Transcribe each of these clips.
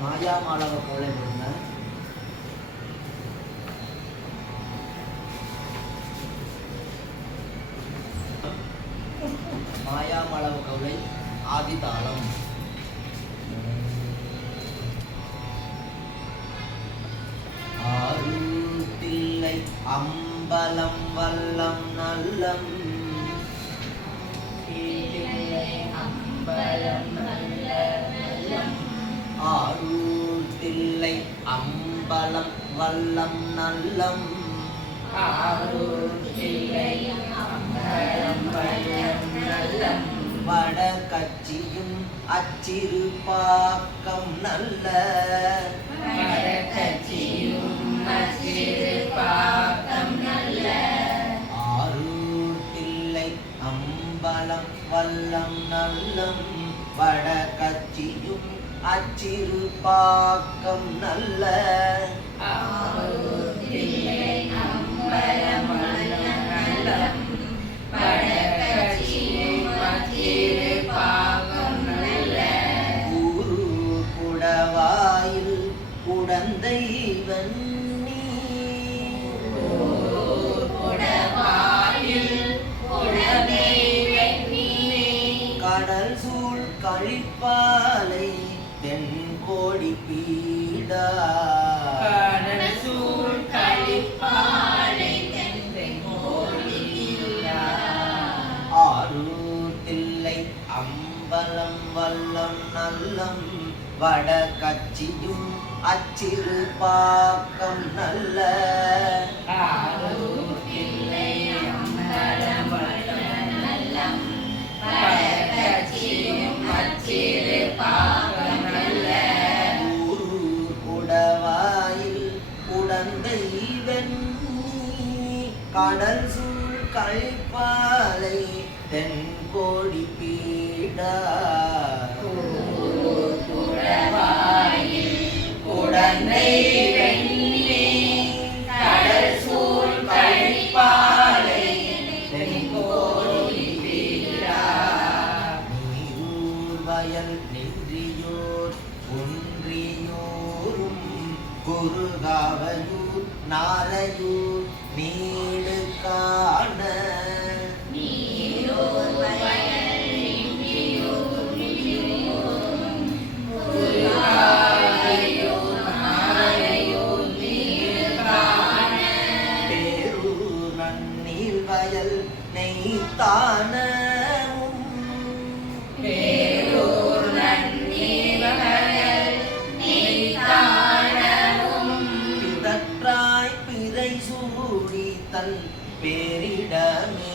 மாயாமாளவ கவலை கொடுங்க. மாயாமாளவ கவலை ஆதிதாளம். ஆருத்தில்லை அம்பலம் வல்லம் நல்லம் ஆரூர்தில்லை அம்பலம் வல்லம் நல்லம் வட கட்சியும் அச்சிறு பாக்கம் நல்ல ஆரூர்தில்லை அம்பலம் வல்லம் நல்லம் வட கட்சியும் அச்சிறு பாக்கம் நல்ல ஊரு குடவாயில் குடந்தை வன்னி கடல் சூழ் கழிப்பாலை தென்கோடி பீடா ஆரூர்தில்லை அம்பலம் வல்லம் நல்லம் வட கட்சியும் அச்சிறு பாக்கம் நல்ல ஊரு குடவாயில் குடந்தை வெண்ணி கடல் சூழ் கழிப்பாலை தென்கோடி பீடா குடந்தை வெண்ணி கடல் சூழ் கழிப்பாலை தென்கோடி பீடா நீரூர் வயல் நின்றியோர் ஒன்றியோரும் குருகாவலூர் நாரையூர் நீடு காண பேரூர் நன்னீர் வயல் நெய்த்தானமும் பிதற்றாய் பிறை சூடி தன் பேரிடமே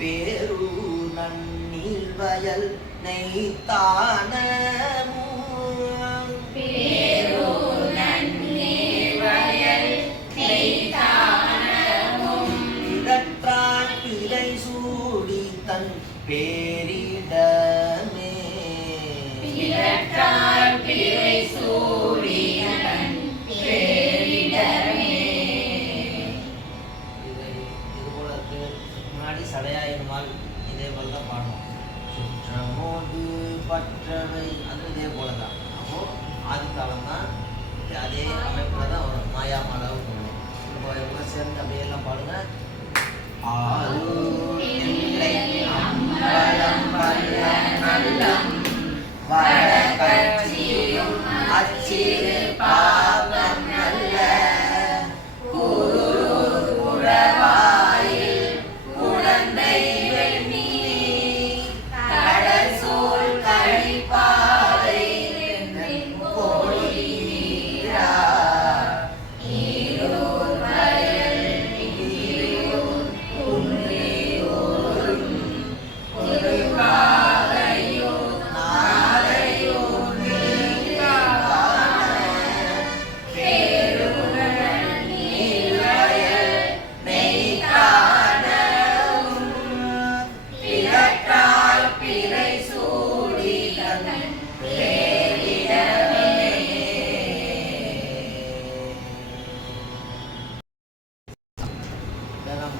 பேரூர் நன்னீர் வயல் நெய்த்தானமும் பிதற்றாய் பிறை சூடி தன் பேரிடமே முன்னாடி சடையாயிருமால் இதே போல தான் பாடணும். சுற்றமோடு பற்றவை அது இதே போல தான். அப்போ ஆதித்தாளம் தான் அதே அமைப்பில் தான் வரும். மாயாமாளவு போகணும். இப்போ எவ்வளோ சேர்ந்து அப்படியே எல்லாம் பாடுங்க. ஆரூர்தில்லை அம்பலம் வல்லம் நல்லம் வட கட்சியும் அச்சிறு பாகம் நல்ல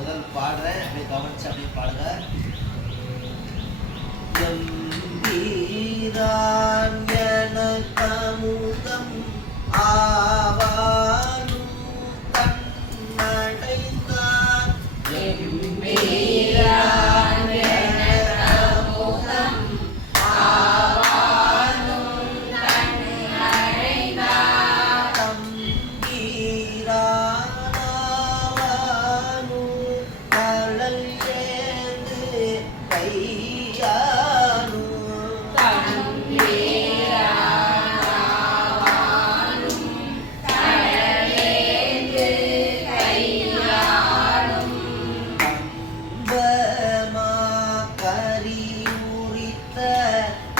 முதல் பாடுறேன், அப்படியே கவனிச்சு அப்படியே பாடுங்க. எம்பீரான் எனக்கமுதம் ஆவானும் தன்னடைந்தான். எம்பீரான் எனக்கமுதம் ஆவானும் தன்னடைந்தான். தம்பீரானாவானும் கடல் ஏந்து கையானும். கம்பமா கரியுரித்த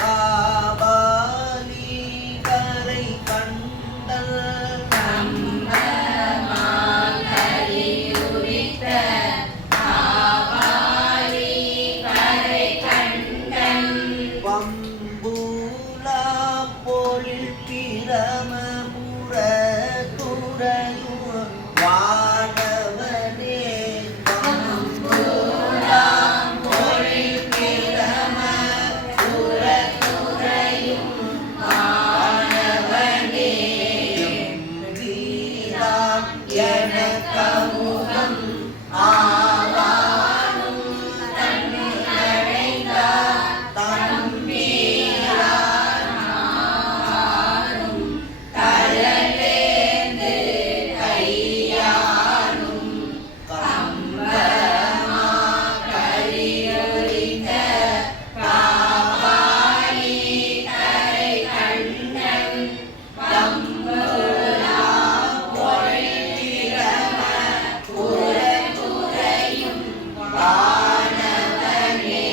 காபாலி கரை கண்டல். வம்பூலாம் பொழில் பிரமபுர துறையும் வானவனே. வம்பூலாம் பொழில் பிரமபுர துறையும் வானவனே. எம்பீரான் எனக்கமுதம் ஆவானும் தன்னடைந்தான். தம்பீரானாவானும் கடலேந்து கையானும். கம்பமா கரியுரித்த காபாலி கரை கண்டன். வம்புலாம் பொழில் பிரமபுர துறையும் வானவனே.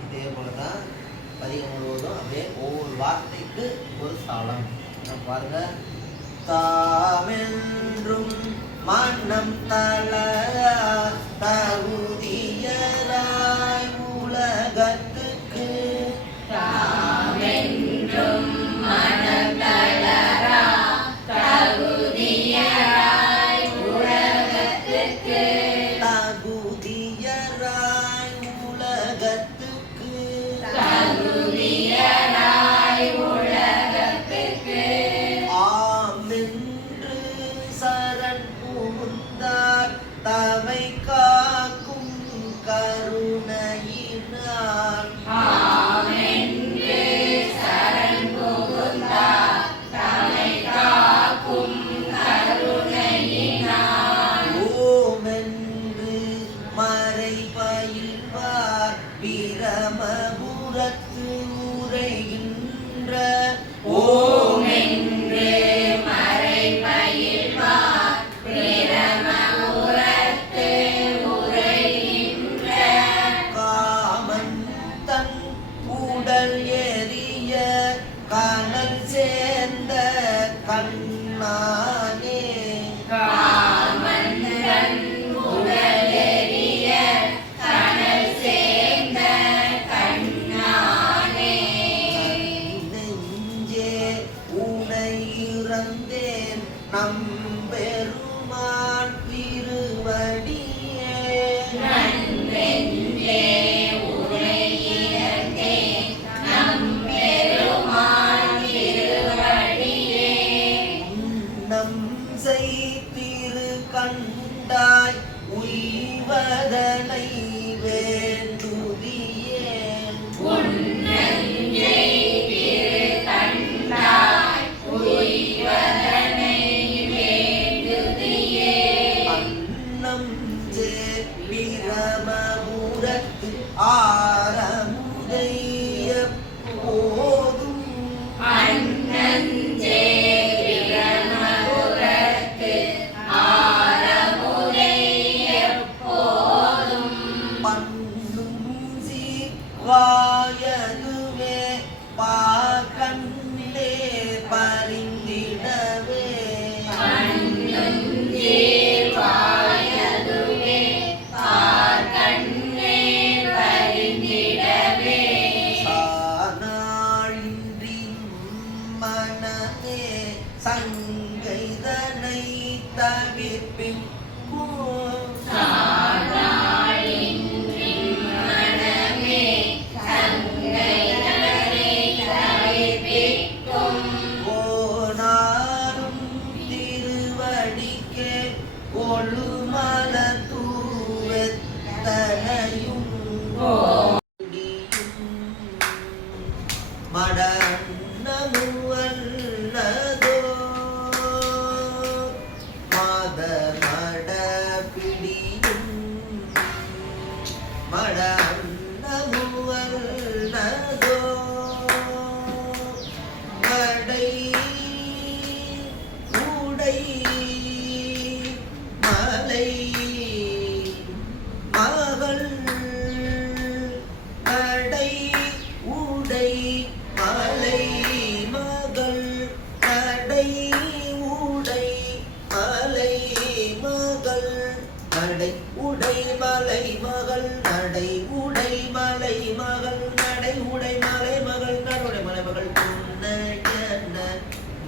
இதே போலதான் பதிகம் முழுவதும் அப்படியே ஒவ்வொரு வார்த்தைக்கு ஒரு சாலம். பாருங்க. தாமென்றும் மன்னம் தளரா தகுதியராய் உலகத்துக்கு. தாமென்றும் மனதளரா தகுதியராய் உலகத்துக்கு. தகுதியராய் உலகத்துக்கு. தகுதியராய் உலகத்துக்கு. ஆமென்று சரண் புகுந்தார் தமை காக்கும் கருணையினார். ஆமென்று சரண் புகுந்தார் தமை காக்கும் கருணையினார். ஓமென்று மறை பயில்வார் பிரமபுரத்து உரைகின்ற. ஓமென்று மறை பயில்வார் பிரமபுரத்து உரைகின்ற. காமன் தன் உடல் எரிய கனல் சேர்ந்த கண்ணானே. காமந்தன் உடலெரிய கனல் சேர்ந்த கண்ணானே. நெஞ்சே உனை இறந்தேன் நம்பெருமான் திருவடியே. நன்னெஞ்சே உரை இறந்தேன் நம்பெருமான் திருவடியே. உன்னம் செய்திரு கண்டாய் உய்வதனை வேண்டுதியேன். உன்னஞ்சை திரு கண்டாய் உய்வதனை வேண்டுதியே. அன்னம் சே பிரமபுரத்து ஆரமுதை எப்போதும். அன்னஞ்சே பிரமபுரத்து ஆரமுதை எப்போதும். பண்ணும் வாயதுவே பாக்கண்ணிலே பரிந்திடவே. கண்ணுஞ்சே வாயதுவே பார்க்கண்ணே பரிந்திடவே. சானாழி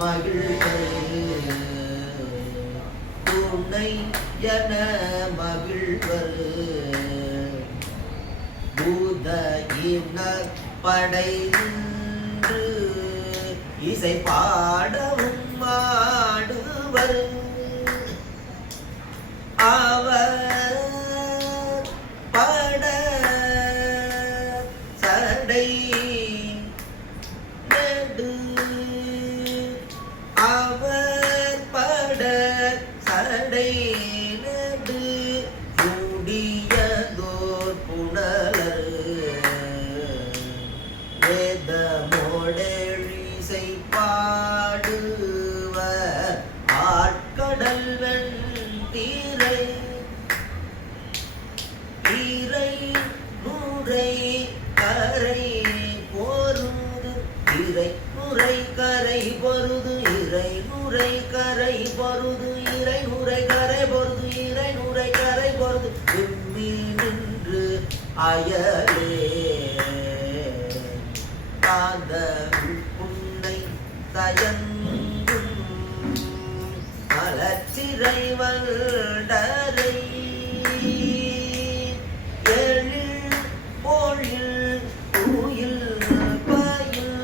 மகிழ்வர் துணை என மகிழ்வர் பூத இன படைன்று இசை பாடவும் மாடுவர் அவர் பட சடை நெடு அவர் பட சடை நெடு முடியதோர் புனலர் வேத மோடெழிசை பாடுவர் ஆட்கடல் வெண்தீரை இறை நுரை கரை பொருது இறை நுரை கரை பொருது இறை நுரை கரை பொருது இறை நுரை கரை பொருது இறை நுரை கரை பொருது விம்மி நின்று அயலே காந்த புன்னை தயங்கும் மலச்சிறை வண்டரை எழில் போழில் குயில் பயில்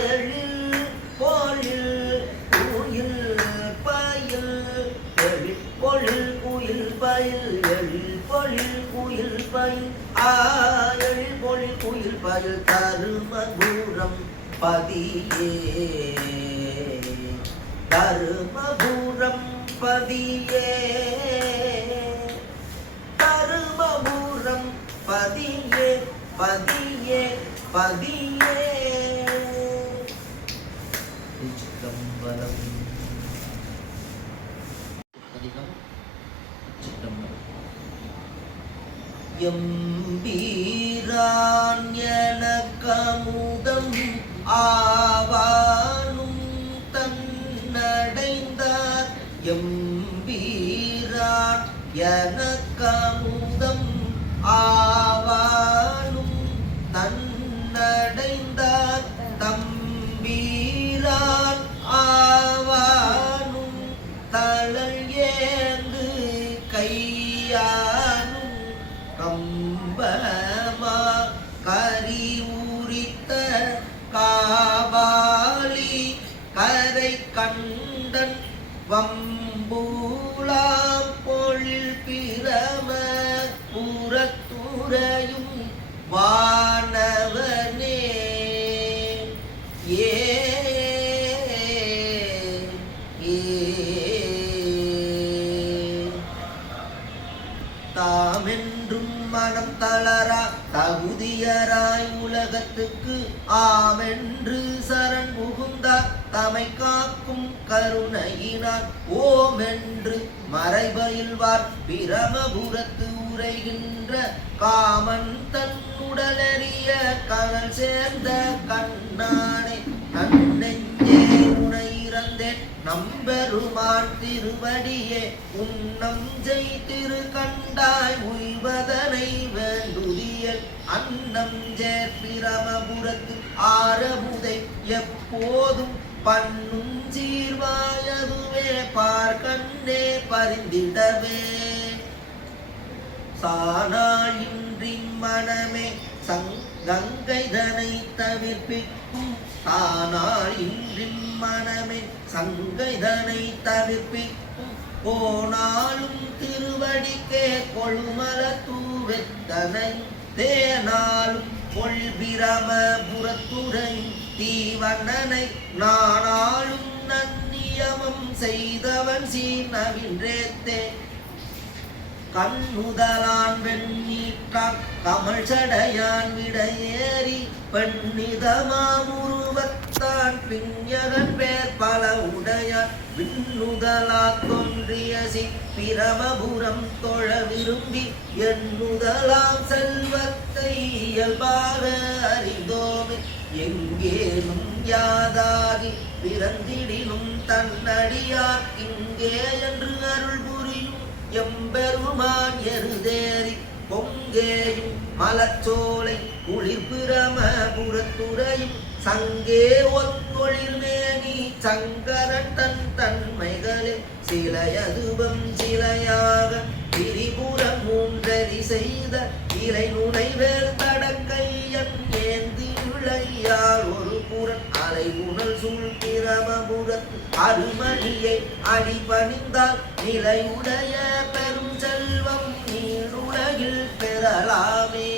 எழில் போழில் குயில் பயில் எழில் பொழில் குயில் பயில் எழில் பொழில் குயில் பயில் எழில் பொழில் குயில் பயில் தருமபுரம் பதியே தருமபுரம் பதியே தருமபுரம் பதியே பதியே பதியே சிதம்பரம் பதிகம் சிதம்பரம் எம்பீரான் எனக்கமுதம் ஆவானும் தன்னடைந்தார் எம்பீரான் எனக்கமுதம் ஆவானும் தன்னடைந்தார் தம்பீரான் ஆவானும் தளல் ஏந்து கையானும் கம்பமா கரி உரித்த காபாலி கரை கண்டன் வம்பூலாம் பொழில் பிரம புறத்துறையும் வானவனே ஏ தாமென்றும் மனம் தளரா தகுதியராய் உலகத்துக்கு ஆமென்று சரண் புகுந்தார் தமை காக்கும் கருணையினார் ஓமென்று மறைபயில்வார் பிரமபுரத்து உரைகின்ற காமன் தன் உடலறிய கனல் சேர்ந்த கண்ணானே நன்னெஞ்சே உனை இறந்தேன் நம்பெருமான் திருவடியே உன்னம் திரு கண்டாய் உய்வதனை வேண்டுதியல் அன்னம் சேர் பிரமபுரத்து ஆரமுதை எப்போதும் பண்ணும் சீர்வாயதுவே பார்க்கண்ணே பரிந்திடவே சானால் இன்றி மனமே கங்கைதனை தவிர்ப்பிக்கும் தானால் இன்றி மனமே சங்கைதனை தவிர்ப்பிக்கும் போனாலும் திருவடிக்கே கொழுமல தூவெத்தனை தேனாலும் கொள்பிரம புறத்துறையும் தீவண்ணனை நானாலும் நன்னியமம் செய்தவன் சீனவின்றேத்தே கண்ணுதலான் வெண்ணீற்றான் கமல் சடையான் விடையேறி பெண்ணிதமாமுருவத்தான் பிஞகன் பேர் பல உடையான் விண்ணுதலா தோன்றியசி பிரமபுரம் தொழ விரும்பி எண்ணுதலாம் செல்வத்தை இயல்பாக அறிந்தோமே எங்கேனும் யாதாகி பிறந்திடினும் தன்னடியார் இங்கே என்று அருள் புரியும் எம்பெருமான் எருதேறி பொங்கேயும் மலச்சோலை குளிர்பிரம புறத்துறையும் சங்கே ஒத்தொழில்மேனி சங்கரன் தன் தன்மைகளே சிலையதுபம் சிலையாக திரிபுரம் மூன்றறி செய்த இலை நுழைவேல் தடக்கையன் ஏந்தி விளையார் ஒரு புறன் அலை உணல் சூழ் பிரமபுரத்து அருமணியை அடிபணிந்தால் நிலையுடைய பெரும் செல்வம் நீருலகில் பெறலாமே.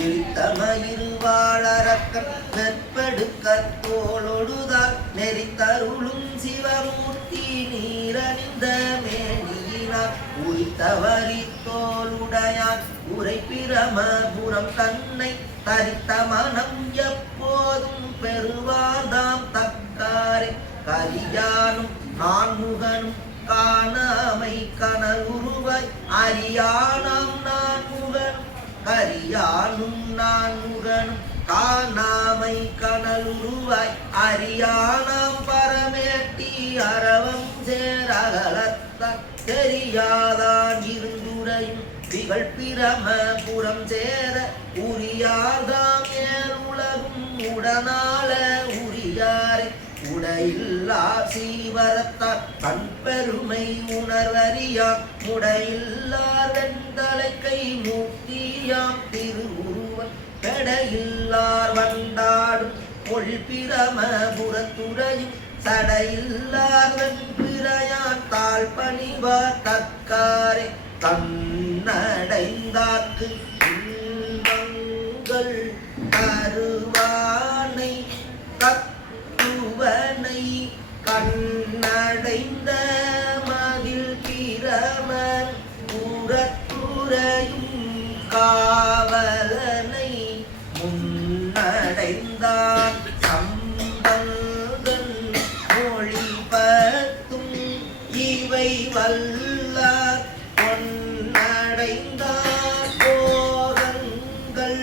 இருத்தமயிருவாளரக்கன் வெற்பெடுக்க தோளொடுதால் நெறித்தருளும் சிவமூர்த்தி நீரணிந்த மேனியினார் உரித்தவரி தோளுடையான் உரை பிரமபுரம் தன்னை தரித்த மனம் எப்போதும் பெறுவார்தாம் தக்காரை கரியானும் நான்முகனும் காணாமை கனலுருவாய் அரியானாம் நான்முகனும் கரியானும் நான்முகனும் காணாமை கனலுருவாய் அரியானாம் பரமேட்டி அரவம் சேரகலத்தான் தெரியாதான் இருந்துரையும் திகழ் பிரமபுரம் சேர உரியார்தாம் ஏல் உலகும் உடனால உரியாரை உடையில்லா சீவரத்தார் தன் பெருமை உணர்வறியாம் முடையில்லார் வெண்தலைக்கை மூர்த்தியாம் திருவுருவன் பெடையில்லார் வண்டாடும் மொழி பிரமபுரத்துறையும் சடையில்லார் வெண்பிறையான் தாழ் பணிவார் தக்காரை கண்ணடைந்தார்க்கு இன்பங்கள் தருவானை தத்துவனை கண்ணடைந்த மதில் பிரமன் புறத்துறையும் காவலனை முன்னடைந்தான் சம்பந்தன் மொழி பத்தும் இவை வல்லார் பொன்னடைந்தார் போகங்கள்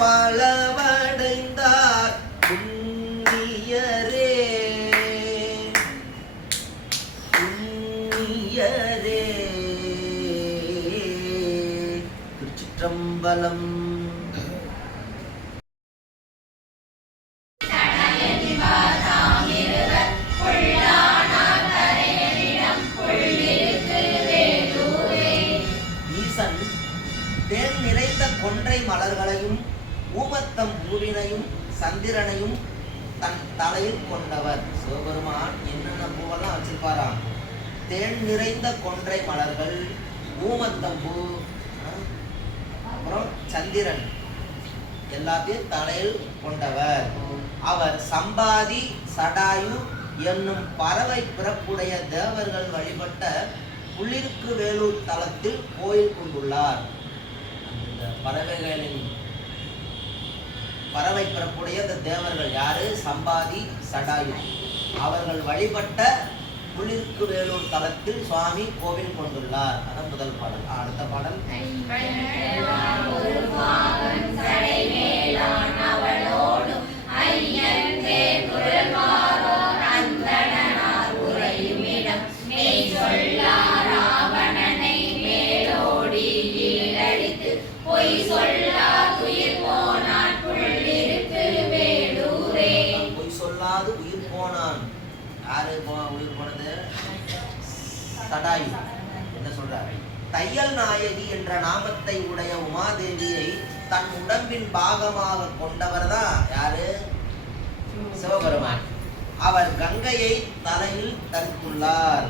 பலவடைந்தார் புண்ணியரே புண்ணியரே. திருச்சிற்றம்பலம். தேன் நிறைந்த கொன்றை மலர்களையும் ஊமத்தம் பூவினையும் சந்திரனையும் தன் தலையில் கொண்டவர். சிவபெருமான் என்னென்ன பூவெல்லாம் வச்சிருப்பாராம்? தேன் நிறைந்த கொன்றை மலர்கள், ஊமத்தம் பூ, அப்புறம் சந்திரன் எல்லாத்தையும் தலையில் கொண்டவர். அவர் சம்பாதி சடாயு என்னும் பறவை பிறப்புடைய தேவர்கள் வழிபட்ட புள்ளிருக்கு வேலூர் தலத்தில் கோயில் கொண்டுள்ளார். அந்த பறவைகளின் பறவை பிறப்புடைய அந்த தேவர்கள் யாரு? சம்பாதி சடாயு. அவர்கள் வழிபட்ட புள்ளிருக்கு வேலூர் தலத்தில் சுவாமி கோவில் கொண்டுள்ளார். அதான் முதல் பாடல். அடுத்த பாடல் சொல்லாது உயிர் போனான். யாரு உயிர் போனது? சடாயு. என்ன சொல்றாரு? தையல் நாயகி என்ற நாமத்தை உடைய உமாதேவியை தன் உடம்பின் பாகமாக கொண்டவர் தான் யாரு? சிவபெருமான். அவர் கங்கையை தலையில் தரித்துள்ளார்.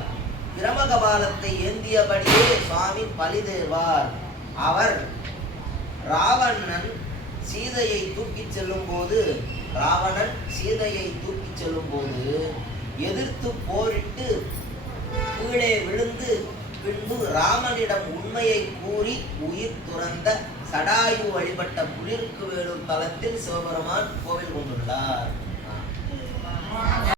பிரமகபாலத்தை ஏந்தியபடியே சுவாமி பலிதேர்வார். அவர் ராவணன் சீதையை தூக்கிச் செல்லும் போது எதிர்த்து போரிட்டு கீழே விழுந்து பின்பு ராமனிடம் உண்மையை கூறி உயிர் துறந்த சடாயு வழிபட்ட புலிருக்கு வேலூர் தலத்தில் சிவபெருமான் கோவில் கொண்டுள்ளார்.